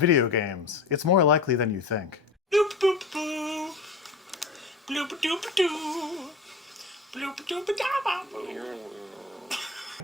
Video games. It's more likely than you think. Bloop boop boo. Bloop doop doo. Bloop doop da boo.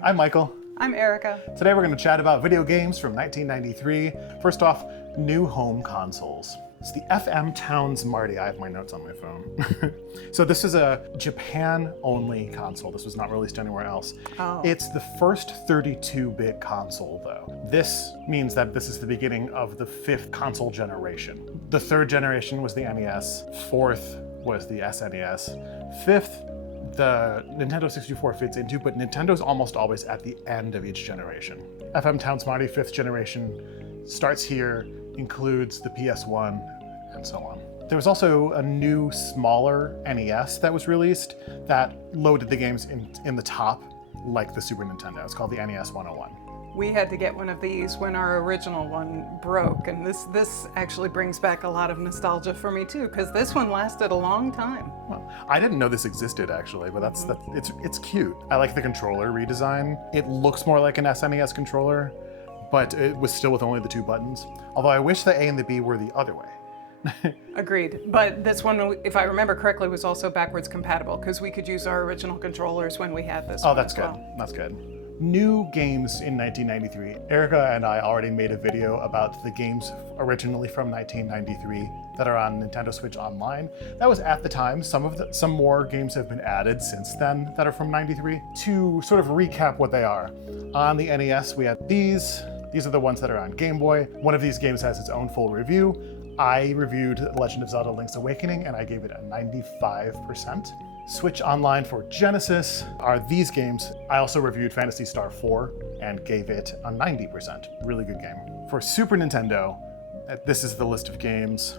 I'm Michael. I'm Erica. Today we're going to chat about video games from 1993. First off, new home consoles. It's the FM Towns Marty. I have my notes on my phone. So this is a Japan-only console. This was not released anywhere else. Oh. It's the first 32-bit console, though. This means that this is the beginning of the fifth console generation. The third generation was the NES. Fourth was the SNES. Fifth, the Nintendo 64 fits into, but Nintendo's almost always at the end of each generation. FM Towns Marty 5th generation starts here, includes the PS1, and so on. There was also a new, smaller NES that was released that loaded the games in the top, like the Super Nintendo. It's called the NES 101. We had to get one of these when our original one broke, and this actually brings back a lot of nostalgia for me too, because this one lasted a long time. Well, I didn't know this existed actually, but it's cute. I like the controller redesign. It looks more like an SNES controller, but it was still with only the two buttons. Although I wish the A and the B were the other way. Agreed. But this one, if I remember correctly, was also backwards compatible, because we could use our original controllers when we had this one. Oh, that's as good. well. That's good. New games in 1993. Erica and I already made a video about the games originally from 1993 that are on Nintendo Switch Online. That was at the time. Some more games have been added since then that are from 93. To sort of recap what they are. On the NES, we had these. These are the ones that are on Game Boy. One of these games has its own full review. I reviewed The Legend of Zelda Link's Awakening and I gave it a 95%. Switch Online for Genesis are these games. I also reviewed Phantasy Star 4 and gave it a 90%. Really good game. For Super Nintendo, this is the list of games.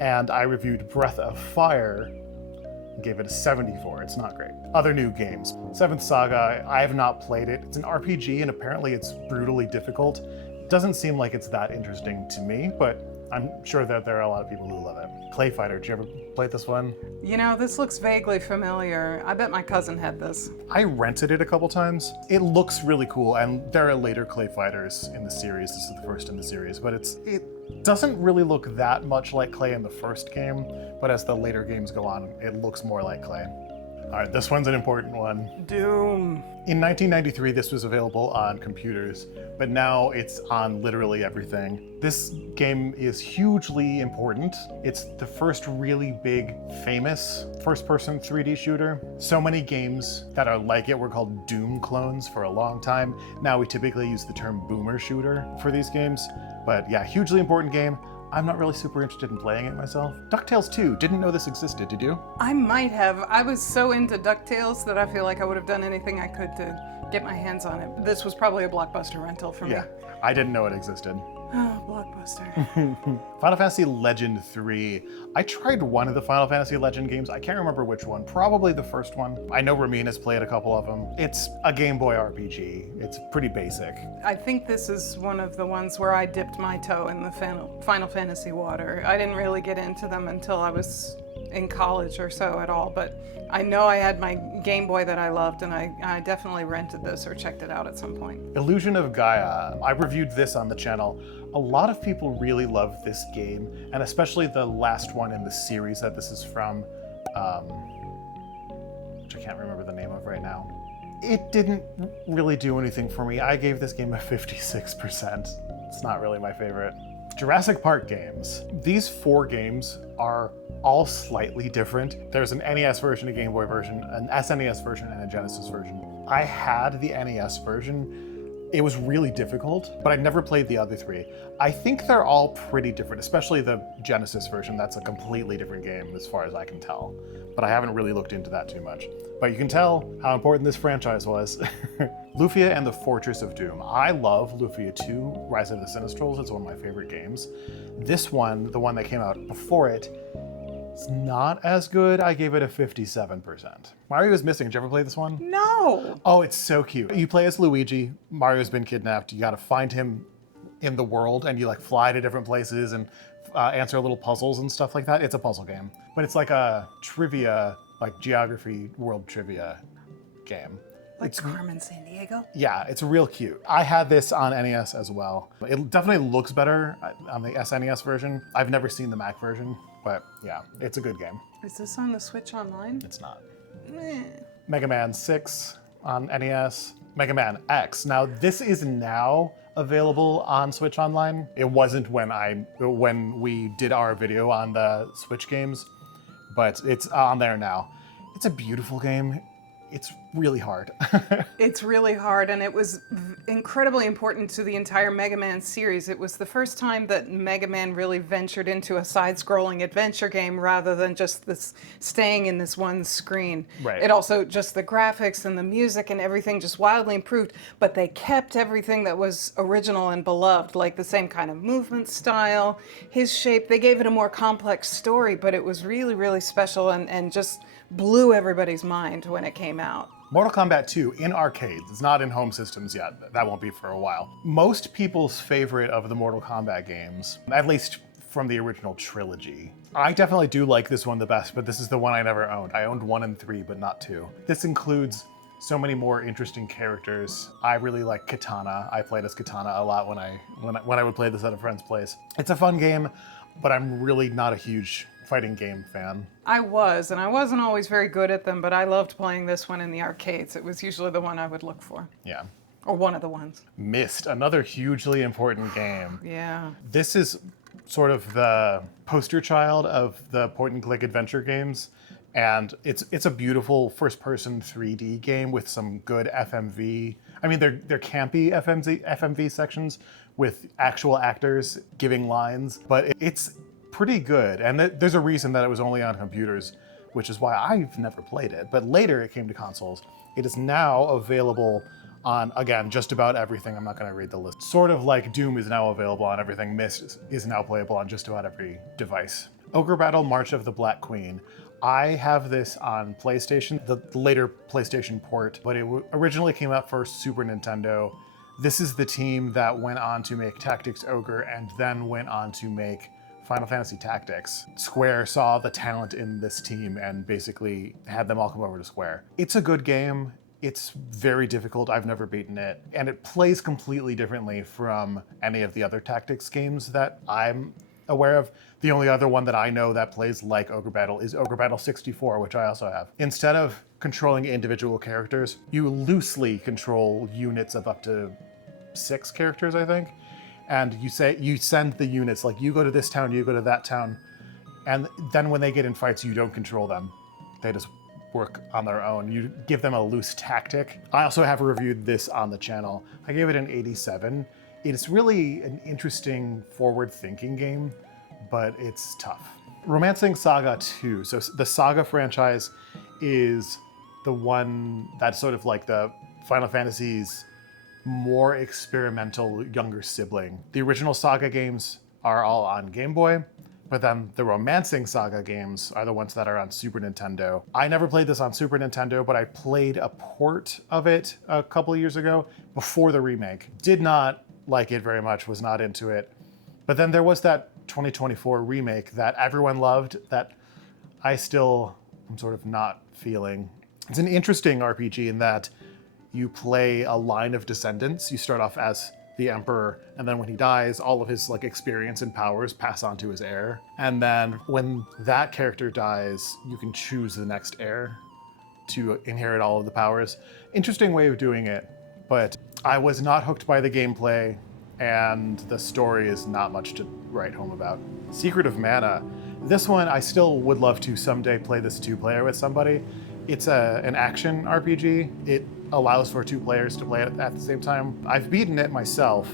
And I reviewed Breath of Fire and gave it a 74. It's not great. Other new games. Seventh Saga, I have not played it. It's an RPG and apparently it's brutally difficult. It doesn't seem like it's that interesting to me, but I'm sure that there are a lot of people who love it. Clay Fighter, did you ever play this one? You know, this looks vaguely familiar. I bet my cousin had this. I rented it a couple times. It looks really cool, and there are later Clay Fighters in the series. This is the first in the series, but it doesn't really look that much like Clay in the first game, but as the later games go on, it looks more like Clay. All right, this one's an important one. Doom. In 1993, this was available on computers, but now it's on literally everything. This game is hugely important. It's the first really big, famous first-person 3D shooter. So many games that are like it were called Doom clones for a long time. Now we typically use the term boomer shooter for these games. But yeah, hugely important game. I'm not really super interested in playing it myself. DuckTales 2, didn't know this existed, did you? I might have. I was so into DuckTales that I feel like I would have done anything I could to get my hands on it. This was probably a Blockbuster rental for me. Yeah, I didn't know it existed. Oh, Blockbuster. Final Fantasy Legend 3. I tried one of the Final Fantasy Legend games. I can't remember which one. Probably the first one. I know Ramin has played a couple of them. It's a Game Boy RPG. It's pretty basic. I think this is one of the ones where I dipped my toe in the Final Fantasy water. I didn't really get into them until I was in college or so at all, but I know I had my Game Boy that I loved, and I definitely rented this or checked it out at some point. Illusion of Gaia. I reviewed this on the channel. A lot of people really love this game, and especially the last one in the series that this is from, which I can't remember the name of right now. It didn't really do anything for me. I gave this game a 56%. It's not really my favorite. Jurassic Park games. These 4 games are all slightly different. There's an NES version, a Game Boy version, an SNES version, and a Genesis version. I had the NES version. It was really difficult, but I never played the other 3. I think they're all pretty different, especially the Genesis version. That's a completely different game as far as I can tell, but I haven't really looked into that too much. But you can tell how important this franchise was. Lufia and the Fortress of Doom. I love Lufia 2, Rise of the Sinistrals. It's one of my favorite games. This one, the one that came out before it, it's not as good. I gave it a 57%. Mario is Missing. Did you ever play this one? No! Oh, it's so cute. You play as Luigi. Mario's been kidnapped. You gotta find him in the world, and you like fly to different places and answer little puzzles and stuff like that. It's a puzzle game, but it's like a trivia, like geography world trivia game. Like Carmen Sandiego? Yeah, it's real cute. I had this on NES as well. It definitely looks better on the SNES version. I've never seen the Mac version, but yeah, it's a good game. Is this on the Switch Online? It's not. Eh. Mega Man 6 on NES. Mega Man X. Now, this is now available on Switch Online. It wasn't when we did our video on the Switch games, but it's on there now. It's a beautiful game. It's really hard. It's really hard, and it was incredibly important to the entire Mega Man series. It was the first time that Mega Man really ventured into a side-scrolling adventure game rather than just this staying in this one screen. Right. It also, just the graphics and the music and everything just wildly improved, but they kept everything that was original and beloved, like the same kind of movement style, his shape. They gave it a more complex story, but it was really, really special and just blew everybody's mind when it came out. Mortal Kombat 2 in arcades. It's not in home systems yet. That won't be for a while. Most people's favorite of the Mortal Kombat games, at least from the original trilogy. I definitely do like this one the best, but this is the one I never owned. I owned 1 and 3, but not 2. This includes so many more interesting characters. I really like Kitana. I played as Kitana a lot when I would play this at a friend's place. It's a fun game, but I'm really not a huge fighting game fan. I wasn't always very good at them, but I loved playing this one in the arcades. It was usually the one I would look for. Yeah. Or one of the ones. Myst, another hugely important game. Yeah. This is sort of the poster child of the point-and-click adventure games, and it's a beautiful first-person 3D game with some good FMV. I mean, they're campy FMV sections with actual actors giving lines, but it's pretty good. And there's a reason that it was only on computers, which is why I've never played it. But later it came to consoles. It is now available on, again, just about everything. I'm not going to read the list. Sort of like Doom is now available on everything. Myst is now playable on just about every device. Ogre Battle March of the Black Queen. I have this on PlayStation, the later PlayStation port, but it originally came out for Super Nintendo. This is the team that went on to make Tactics Ogre and then went on to make Final Fantasy Tactics. Square saw the talent in this team and basically had them all come over to Square. It's a good game. It's very difficult. I've never beaten it. And it plays completely differently from any of the other Tactics games that I'm aware of. The only other one that I know that plays like Ogre Battle is Ogre Battle 64, which I also have. Instead of controlling individual characters, you loosely control units of up to 6 characters, I think. And you send the units, like you go to this town, you go to that town, and then when they get in fights, you don't control them. They just work on their own. You give them a loose tactic. I also have reviewed this on the channel. I gave it an 87. It's really an interesting forward-thinking game, but it's tough. Romancing Saga 2. So the Saga franchise is the one that's sort of like the Final Fantasy's more experimental younger sibling. The original Saga games are all on Game Boy, but then the Romancing Saga games are the ones that are on Super Nintendo. I never played this on Super Nintendo, but I played a port of it a couple of years ago before the remake. Did not like it very much, was not into it. But then there was that 2024 remake that everyone loved that I still am sort of not feeling. It's an interesting RPG in that you play a line of descendants. You start off as the emperor, and then when he dies, all of his experience and powers pass on to his heir. And then when that character dies, you can choose the next heir to inherit all of the powers. Interesting way of doing it, but I was not hooked by the gameplay, and the story is not much to write home about. Secret of Mana. This one, I still would love to someday play this 2-player with somebody. It's an action RPG. It allows for 2 players to play it at the same time. I've beaten it myself,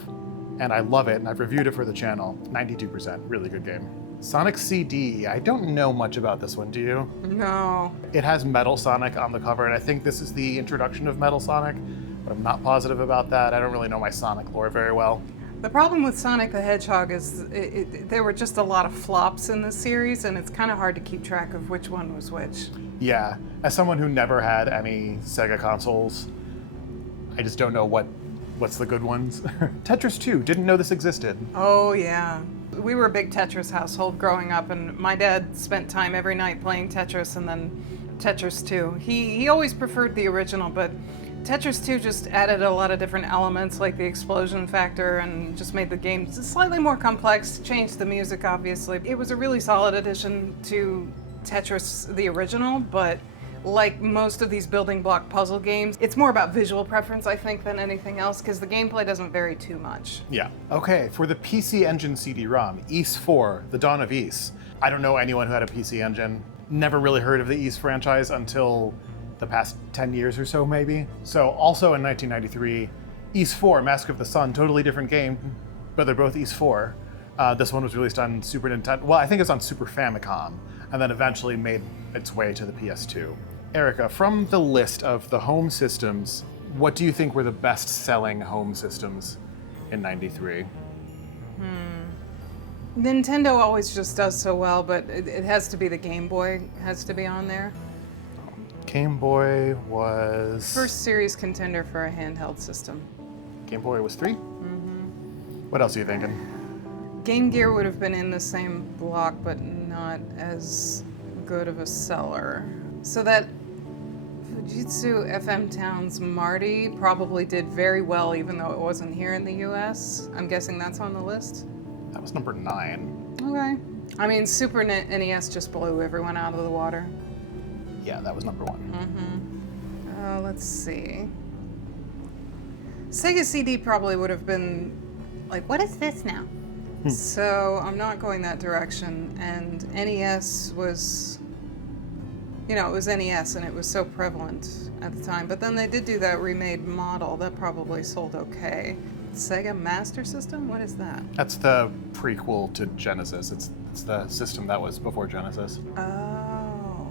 and I love it, and I've reviewed it for the channel. 92%, really good game. Sonic CD, I don't know much about this one, do you? No. It has Metal Sonic on the cover, and I think this is the introduction of Metal Sonic, but I'm not positive about that. I don't really know my Sonic lore very well. The problem with Sonic the Hedgehog is there were just a lot of flops in the series, and it's kind of hard to keep track of which one was which. Yeah, as someone who never had any Sega consoles, I just don't know what's the good ones. Tetris 2, didn't know this existed. Oh yeah. We were a big Tetris household growing up, and my dad spent time every night playing Tetris and then Tetris 2. He always preferred the original, but Tetris 2 just added a lot of different elements like the explosion factor and just made the game slightly more complex, changed the music obviously. It was a really solid addition to Tetris the original, but like most of these building block puzzle games, it's more about visual preference, I think, than anything else, because the gameplay doesn't vary too much. Yeah. Okay, for the PC Engine CD-ROM, Ys 4, The Dawn of Ys. I don't know anyone who had a PC Engine. Never really heard of the Ys franchise until the past 10 years or so, maybe. So also in 1993, Ys 4, Mask of the Sun, totally different game, but they're both Ys 4. This one was released on Super Nintendo, well, I think it's on Super Famicom, and then eventually made its way to the PS2. Erica, from the list of the home systems, what do you think were the best-selling home systems in 93? Nintendo always just does so well, but it has to be the Game Boy, has to be on there. Game Boy was... First series contender for a handheld system. Game Boy was 3? Mm-hmm. What else are you thinking? Game Gear would have been in the same block, but not as good of a seller. So that Fujitsu FM Town's Marty probably did very well, even though it wasn't here in the US. I'm guessing that's on the list? That was number 9. Okay. I mean, Super NES just blew everyone out of the water. Yeah, that was number 1. Let's see. Sega CD probably would have been like, what is this now? So I'm not going that direction. And NES was, you know, it was NES and it was so prevalent at the time. But then they did do that remade model that probably sold okay. Sega Master System? What is that? That's the prequel to Genesis. It's the system that was before Genesis. Oh.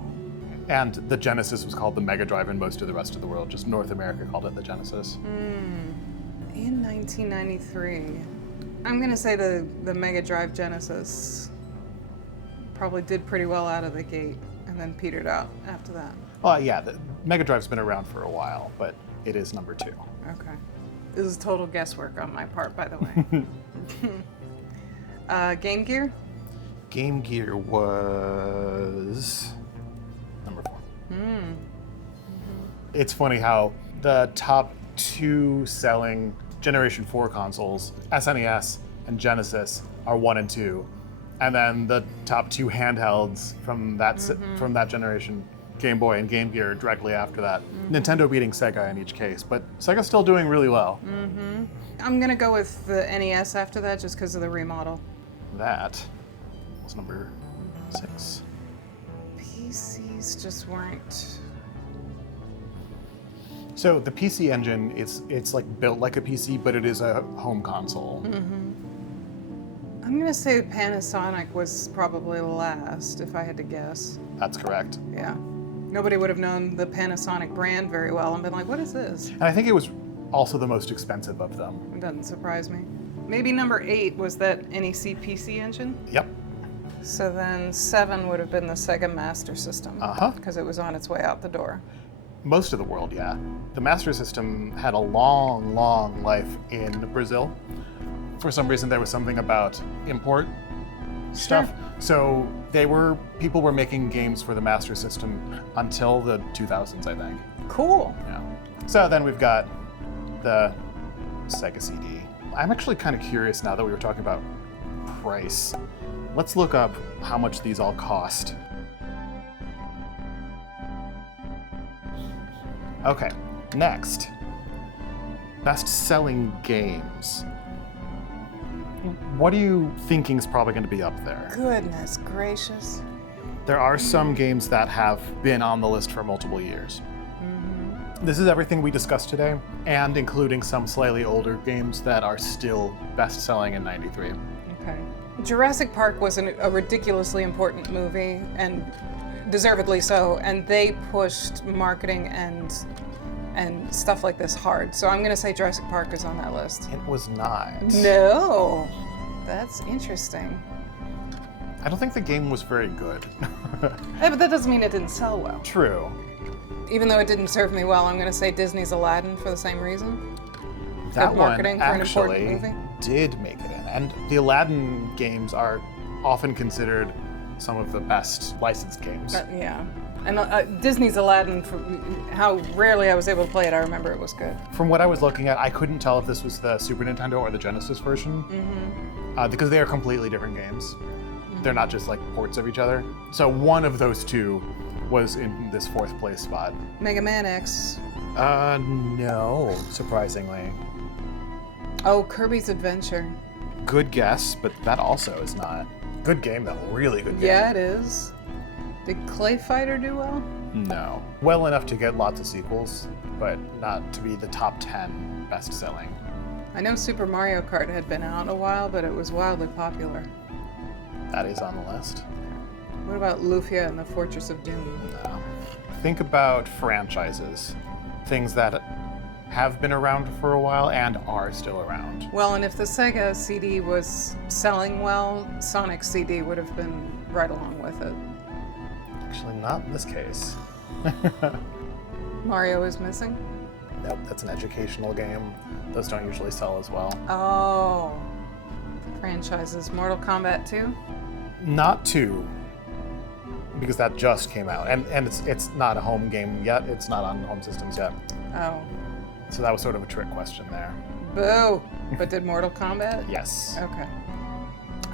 And the Genesis was called the Mega Drive in most of the rest of the world. Just North America called it the Genesis. In 1993. I'm going to say the Mega Drive Genesis probably did pretty well out of the gate and then petered out after that. Well, yeah, the Mega Drive's been around for a while, but it is number 2. Okay. This is total guesswork on my part, by the way. Game Gear? Game Gear was number 4. It's funny how the top 2 selling Generation 4 consoles, SNES and Genesis, are 1 and 2. And then the top 2 handhelds from that generation, Game Boy and Game Gear, directly after that. Nintendo beating Sega in each case, but Sega's still doing really well. I'm going to go with the NES after that just because of the remodel. That was number 6. PCs just weren't... So the PC Engine, it's like built like a PC, but it is a home console. I'm going to say Panasonic was probably last, if I had to guess. That's correct. Yeah. Nobody would have known the Panasonic brand very well and been like, what is this? And I think it was also the most expensive of them. It doesn't surprise me. Maybe number 8 was that NEC PC Engine? Yep. So then 7 would have been the Sega Master System. Because it was on its way out the door. Most of the world, yeah. The Master System had a long, long life in Brazil. For some reason, there was something about import stuff. So people were making games for the Master System until the 2000s, I think. Cool. Yeah. So then we've got the Sega CD. I'm actually kind of curious now that we were talking about price. Let's look up how much these all cost. Okay, next. Best-selling games. What are you thinking is probably going to be up there? Goodness gracious. There are some games that have been on the list for multiple years. This is everything we discussed today, and including some slightly older games that are still best-selling in 93. Okay. Jurassic Park was a ridiculously important movie, and deservedly so, and they pushed marketing and stuff like this hard. So I'm going to say Jurassic Park is on that list. It was not. No. That's interesting. I don't think the game was very good. Hey, but that doesn't mean it didn't sell well. True. Even though it didn't serve me well, I'm going to say Disney's Aladdin for the same reason. That Good one marketing for an important actually movie. did make it in. And the Aladdin games are often considered some of the best licensed games. Yeah. And Disney's Aladdin, for how rarely I was able to play it, I remember it was good. From what I was looking at, I couldn't tell if this was the Super Nintendo or the Genesis version, because they are completely different games. They're not just like ports of each other. So one of those two was in this 4th place spot. Mega Man X. No, surprisingly. Oh, Kirby's Adventure. Good guess, but that also is not. Good game though, really good game. Yeah, it is. Did Clay Fighter do well? No. Well enough to get lots of sequels, but not to be the top 10 best-selling. I know Super Mario Kart had been out a while, but it was wildly popular. That is on the list. What about Lufia and the Fortress of Doom? No. Think about franchises. Things that have been around for a while and are still around. Well, and if the Sega CD was selling well, Sonic CD would have been right along with it. Actually, not in this case. Mario is missing? Nope, that's an educational game. Those don't usually sell as well. Oh. Franchises. Mortal Kombat 2? Not 2, because that just came out, and it's not a home game yet. It's not on home systems yet. Oh. So that was sort of a trick question there. Boo! But did Mortal Kombat? Yes. Okay.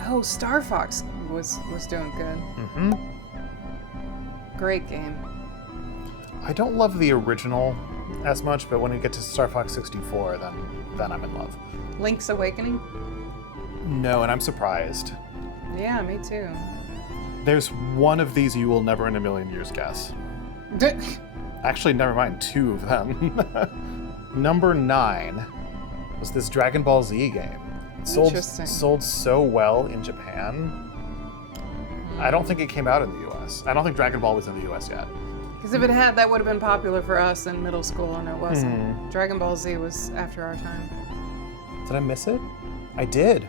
Oh, Star Fox was doing good. Mm-hmm. Great game. I don't love the original as much, but when we get to Star Fox 64, then I'm in love. Link's Awakening? No, and I'm surprised. Yeah, me too. There's one of these you will never in a million years guess. Actually, never mind, 2 of them. Number 9 was this Dragon Ball Z game. It sold so well in Japan. I don't think it came out in the US. I don't think Dragon Ball was in the US yet. Because if it had, that would have been popular for us in middle school, and it wasn't. Dragon Ball Z was after our time. Did I miss it? I did.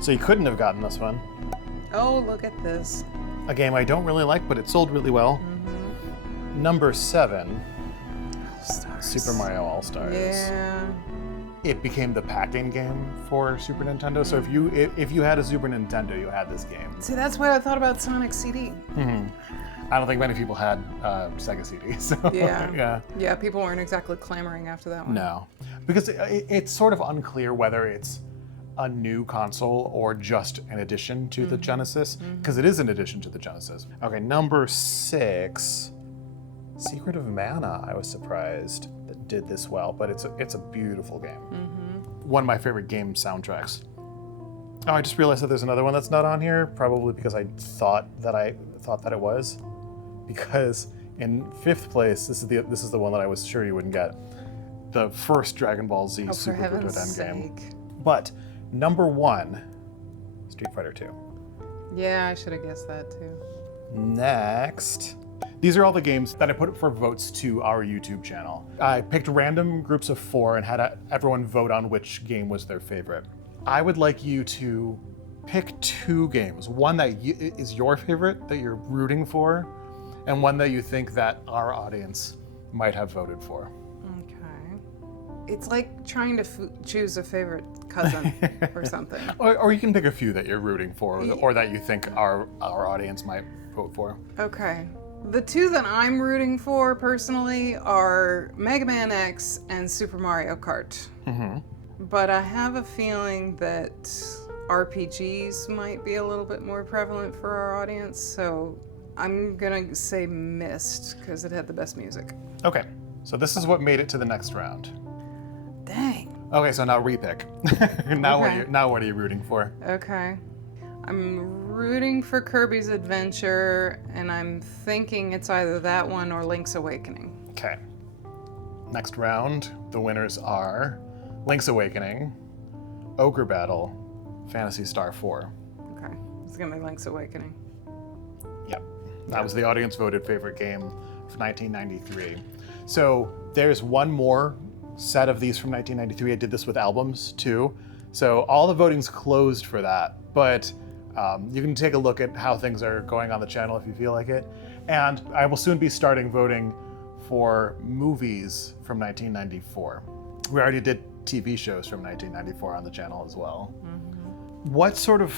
So you couldn't have gotten this one. Oh, look at this. A game I don't really like, but it sold really well. Number 7, All-Stars. Super Mario All-Stars. Yeah. It became the pack-in game for Super Nintendo. So if you had a Super Nintendo, you had this game. See, that's why I thought about Sonic CD. I don't think many people had Sega CD. So Yeah. Yeah, people weren't exactly clamoring after that one. No, because it's sort of unclear whether it's a new console or just an addition to the Genesis, because it is an addition to the Genesis. Okay, number 6, Secret of Mana. I was surprised that did this well, but it's a beautiful game. One of my favorite game soundtracks. Oh, I just realized that there's another one that's not on here, probably because I thought that it was. Because in 5th place, this is the one that I was sure you wouldn't get. The first Dragon Ball Z Super Butoden game. But number 1, Street Fighter 2. Yeah, I should have guessed that too. Next. These are all the games that I put for votes to our YouTube channel. I picked random groups of 4 and had everyone vote on which game was their favorite. I would like you to pick 2 games. One that is your favorite, that you're rooting for, and one that you think that our audience might have voted for. Okay. It's like trying to choose a favorite cousin or something. Or you can pick a few that you're rooting for, or that you think our audience might vote for. Okay. The 2 that I'm rooting for personally are Mega Man X and Super Mario Kart. But I have a feeling that RPGs might be a little bit more prevalent for our audience, so I'm gonna say Myst, because it had the best music. Okay, so this is what made it to the next round. Dang. Okay, so now repick. Now what are you rooting for? Okay. I'm rooting for Kirby's Adventure, and I'm thinking it's either that one or Link's Awakening. Okay. Next round, the winners are Link's Awakening, Ogre Battle, Phantasy Star 4. Okay. It's gonna be Link's Awakening. Yep. That was the audience voted favorite game of 1993. So there's one more set of these from 1993. I did this with albums too. So all the voting's closed for that, but you can take a look at how things are going on the channel if you feel like it. And I will soon be starting voting for movies from 1994. We already did TV shows from 1994 on the channel as well. What sort of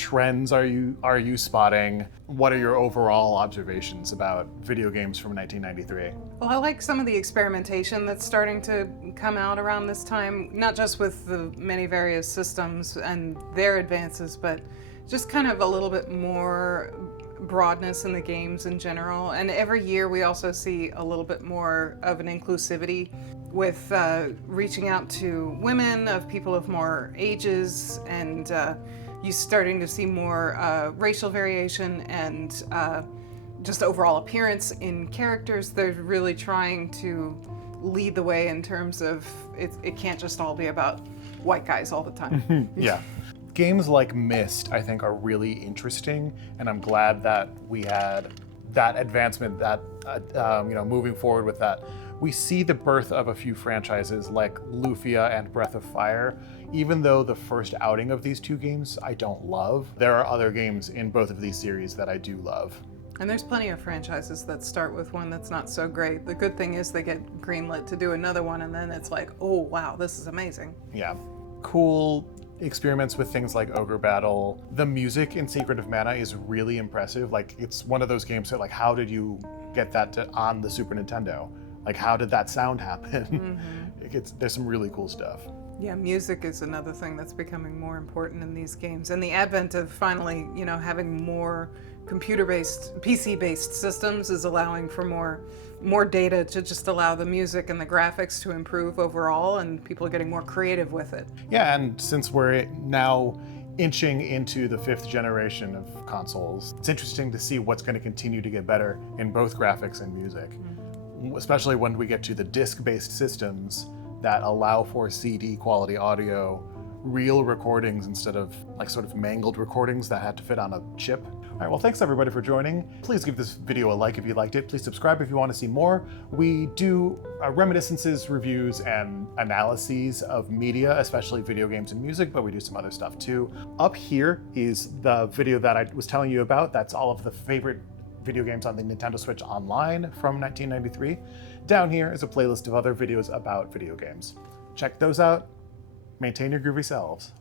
trends are you spotting? What are your overall observations about video games from 1993? Well, I like some of the experimentation that's starting to come out around this time, not just with the many various systems and their advances, but just kind of a little bit more broadness in the games in general. And every year we also see a little bit more of an inclusivity with reaching out to women, of people of more ages, and you starting to see more racial variation and just overall appearance in characters. They're really trying to lead the way in terms of it can't just all be about white guys all the time. Yeah. Games like Myst, I think, are really interesting, and I'm glad that we had that advancement, that moving forward with that. We see the birth of a few franchises like Lufia and Breath of Fire. Even though the first outing of these two games I don't love, there are other games in both of these series that I do love. And there's plenty of franchises that start with one that's not so great. The good thing is they get greenlit to do another one, and then it's like, oh wow, this is amazing. Yeah. Cool experiments with things like Ogre Battle. The music in Secret of Mana is really impressive. Like, it's one of those games that, like, how did you get that on the Super Nintendo? Like, how did that sound happen? There's some really cool stuff. Yeah, music is another thing that's becoming more important in these games. And the advent of finally, having more computer-based, PC-based systems is allowing for more data to just allow the music and the graphics to improve overall, and people are getting more creative with it. Yeah, and since we're now inching into the 5th generation of consoles, it's interesting to see what's going to continue to get better in both graphics and music. Especially when we get to the disc-based systems that allow for CD quality audio, real recordings instead of like sort of mangled recordings that had to fit on a chip. All right, well, thanks everybody for joining. Please give this video a like if you liked it. Please subscribe if you want to see more. We do reminiscences, reviews, and analyses of media, especially video games and music, but we do some other stuff too. Up here is the video that I was telling you about. That's all of the favorite video games on the Nintendo Switch Online from 1993. Down here is a playlist of other videos about video games. Check those out. Maintain your groovy selves.